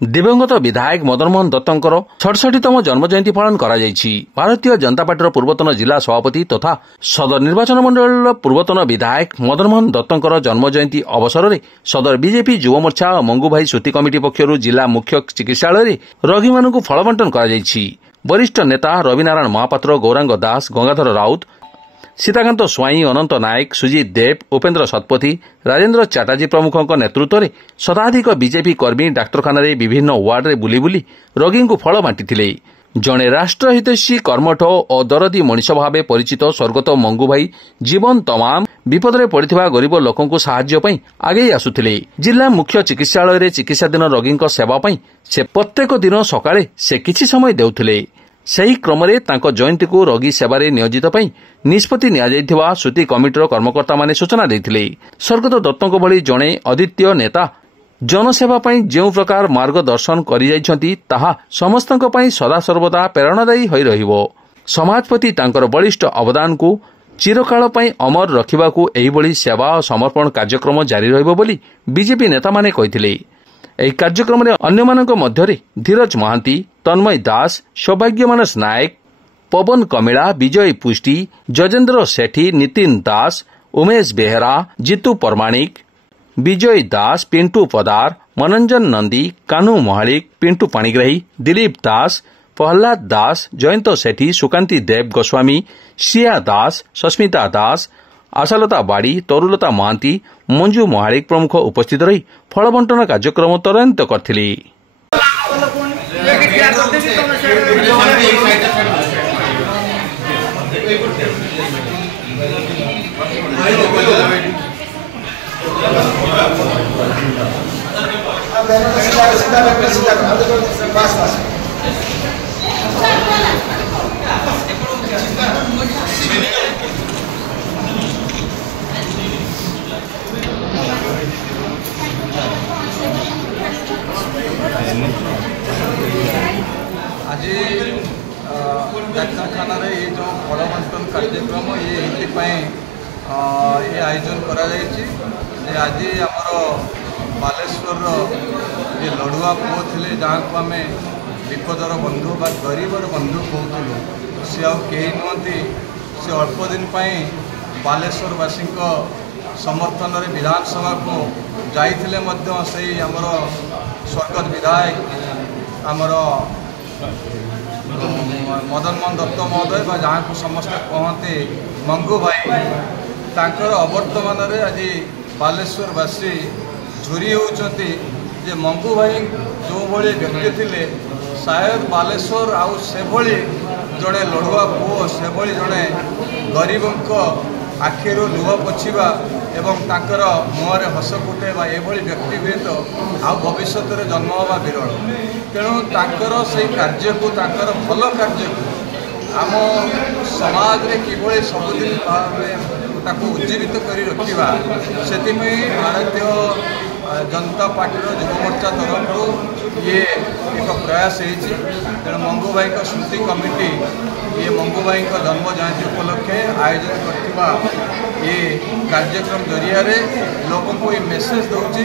दिवंगत विधायक मदनमोहन दत्तर 67तम जन्म जयंती पालन भारतीय जनता पार्टी पूर्वतन जिला सभापति तथा सदर निर्वाचन मंडल पूर्वतन विधायक मदनमोहन दत्तर जन्म जयंती अवसर में सदर बीजेपी युव मोर्चा और मंगूभाई सूती कमिटी पक्षर जिला मुख्य चिकित्सालय रोगी मानक फल बंटन कर वरिष्ठ नेता रविनारायण महापात्र, गौरांग दास, गंगाधर राउत, सीताकांत स्वाई, अनंत नायक, सुजीत देव, उपेन्द्र शतपथी, राजेन्द्र चैटार्जी प्रमुखों नेतृत्व में शताधिक बीजेपी कर्मी डाक्तखाना विभिन्न वार्ड में बुली बुली रोगी को फल बांटी जड़े राष्ट्रहितैषी कर्मठ और दरदी मनीष भाव परिचित स्वर्गत मंगूभाई जीवन तमाम विपद में पड़ता गरीब लोकों साहाय्य आगे आसुले। जिला मुख्य चिकित्सालय चिकित्साधीन रोगी सेवा से प्रत्येक दिन सकाळे से किछि समय देउथिले। सही क्रम जयंती को रोगी सेवारे नियोजित निष्पत्ति निया सूती कमिटर कर्मकर्ता माने सूचना देथिले। स्वर्गत दत्तों भली जड़े अद्वितीय नेता जनसेवा जो प्रकार मार्गदर्शन करिजाइछंती ताहा समस्तक सदा सर्वदा प्रेरणादायी होई रहिबो। समाजप्रति तांकर बलिष्ठ अवदान को चिरकाल अमर रखिबाकू एही भली सेवा और समर्पण कार्यक्रम जारी रहिबो बोली बीजेपी नेता माने कहिथिले। ଏହି କାର୍ଯ୍ୟକ୍ରମରେ ଅନ୍ୟମାନଙ୍କ ମଧ୍ୟରେ ଧୀରଜ ମହାନ୍ତି, ତନ୍ମୟ ଦାସ, ସୌଭାଗ୍ୟ ମାନସ ନାୟକ, ପବନ କମିଳା, ବିଜୟ ପୁଷ୍ଟି, ଯଜେନ୍ଦ୍ର ସେଠୀ, ନିତିନ ଦାସ, ଉମେଶ ବେହେରା, ଜିତୁ ପରମାଣିକ, ବିଜୟ ଦାସ, ପିଣ୍ଟୁ ପଦାର, ମନୋଞ୍ଜନ ନନ୍ଦୀ, କାହ୍ନୁ ମହାଳିକ, ପିଣ୍ଟୁ ପାଣିଗ୍ରାହୀ, ଦିलीप ଦାସ, ପ୍ରହ୍ଲାଦ ଦାସ, ଜୟନ୍ତ ସେଠୀ, ସୁକାନ୍ତି ଦେବ ଗୋସ୍ୱାମୀ, ସିଆ ଦାସ, ସସ୍ମିତା ଦାସ, आशालता बाड़ी, तरुलता महांती, मंजू महालिक प्रमुख उपस्थित रही फल बंटन कार्यक्रम त्वरान्वित करथिले। आज डाक्तखाना ये जो फल बंटन कार्यक्रम ये आयोजन करा आज आमर बालेश्वर ये लड़ुआ पुओ थे जहाँ को आम विपदर बंधु बा गरीबर बंधु कहूँ सी आई नुहति से अल्प दिन बालेश्वरवासी समर्थन में विधानसभा को जाइए आमर स्वर्गत विधायक आमर मदनमोहन दत्त महोदय जहाँ को समस्त कहते मंगू भाई तांकर अवर्तमान आज बालेश्वरवासी झुरी होती जे मंगू भाई जो भली व्यक्ति थे शायद बालेश्वर आउ से भली जड़े लड़ुआ पुओ से भली जड़े गरीबों आखिर लुह पोछा एवं तांकर मुहरे हस फुटेबा एभली व्यक्ति हुए तो आ भविष्य में जन्म हवा विरल। तेणु तांकर से कार्य को तांकर भल कार्य को आम समाज रे किभली सबुदिन ताको उज्जीवित करी रखिबा से भारतीय जनता पार्टी युव मोर्चा तरफ ये एक प्रयास होती। तेणु मंगू भाई का स्मृति कमिटी ये मंगू भाई का जन्म जयंती उपलक्षे आयोजन करथिबा ये कार्यक्रम जरिया लोगों को ये मेसेज दूची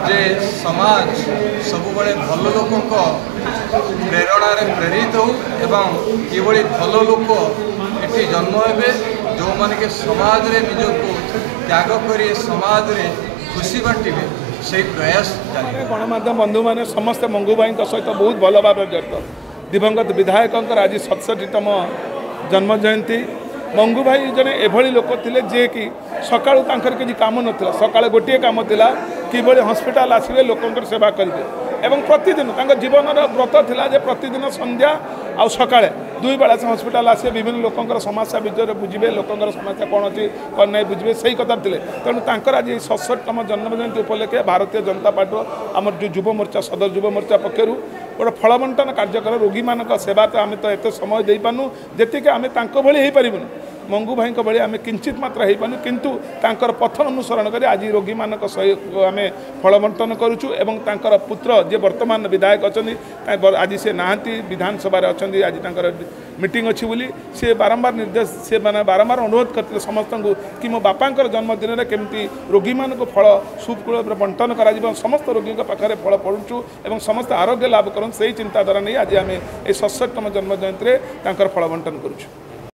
जे समाज सबुबले भल लोकों प्रेरणा प्रेरित हो एवं किभली भल लोक ये जन्म हे जो माने के समाज रे निजको त्याग करी समाज रे खुशी बांटे से प्रयास गणमाध्यम बंधु मैंने समस्त मंगू भाई सहित बहुत भल भाव जड़ित दिवंगत विधायक आज 67तम जन्म जयंती। मंगू भाई जने एभली लोक थे जे कि सकाळू तांकर किसी काम नथिला सकाळे गोटे काम थिला किभली हॉस्पिटल आसिबे लोकंकर सेवा करिवे एवं प्रतिदिन तांकर जीवनर व्रत थिला जे प्रतिदिन संध्या आ सकाळे दुई बेला से हॉस्पिटल आसे विभिन्न लोकंकर समस्या विषय बुझे लोकंकर समस्या कौन अच्छी कौन नहीं बुझे से कथा थे। तेणु तांकर आज 67तम जन्म जयंती उपलक्षे भारतीय जनता पार्टी आमर जो युव मोर्चा सदर युव मोर्चा पक्षर गोटे फल बंटन कार्यक्रम रोगी मान सेवा तो आम तो एत समय दे पार्नु जी आम भली हो पारूँ मंगू भाई भाई आम किंचित मात्र हो पानु किंतु तांकर पथ अनुसरण कर आज रोगी मान आम फल बंटन करुचु एवं तांकर पुत्र जे वर्तमान विधायक अच्छा आज से नहांती विधानसभा अच्छा आज तांकर मीटिंग अच्छी बोली सी बारंबार निर्देश से मैंने बारंबार अनुरोध करते समस्त को कि मो बापांकर जन्मदिन में केमती रोगी मान फल सुकूल बंटन कर समस्त रोगी पाखे फल पड़ुचु एवं समस्त आरोग्य लाभ कर चिंताधारा नहीं आज आम 67तम जन्म जयंती फल बंटन करुचु।